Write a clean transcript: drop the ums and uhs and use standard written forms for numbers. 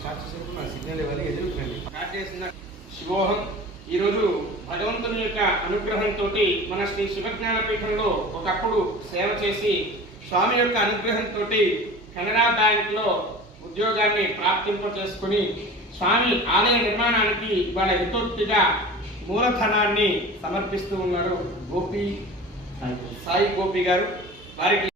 Start చేసేప్పుడు నా signal ఇవ్వాలి, ఎదురుకురండి. స్టార్ట్ చేసిన శివోహం. ఈరోజు భగవంతుని యొక్క అనుగ్రహంతో మన శ్రీ శివజ్ఞానపీఠంలో ఒకప్పుడు సేవ చేసి స్వామి యొక్క అనుగ్రహంతో కెనరా బ్యాంక్ లో ఉద్యోగాన్ని ప్రాప్తింప చేసుకుని స్వామి ఆలయ నిర్మాణానికి ఇవాళ హితోక్తిగా మూలధనాన్ని సమర్పిస్తూ ఉన్నారు సాయి గోపి గారు. వారికి